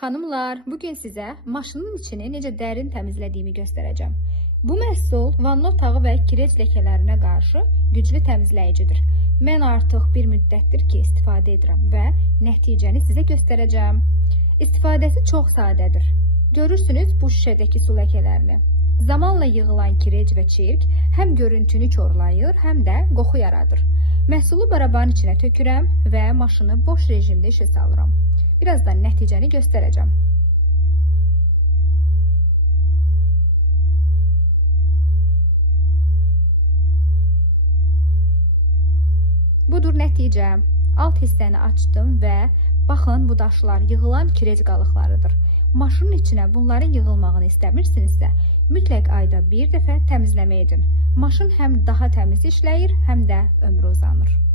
Xanımlar, bugün sizə maşının içini necə dərin təmizlədiyimi göstərəcəm. Bu məhsul vanna otağı və kireç ləkələrinə qarşı güclü təmizləyicidir. Mən artıq bir müddətdir ki, istifadə edirəm və nəticəni sizə göstərəcəm. İstifadəsi çox sadədir. Görürsünüz bu şüşədəki su ləkələrini. Zamanla yığılan kireç və çirk həm görüntünü korlayır, həm də qoxu yaradır. Məhsulu barabanın içinə tökürəm və maşını boş rejimdə işə salıram. Birazdan nəticəni göstərəcəm. Budur nəticə. Alt hissəni açdım və baxın, bu daşlar yığılan kireç qalıqlarıdır. Maşının içinə bunların yığılmağını istəmirsinizsə, mütləq ayda bir dəfə təmizləmə edin. Maşın həm daha təmiz işləyir, həm də ömrü uzanır.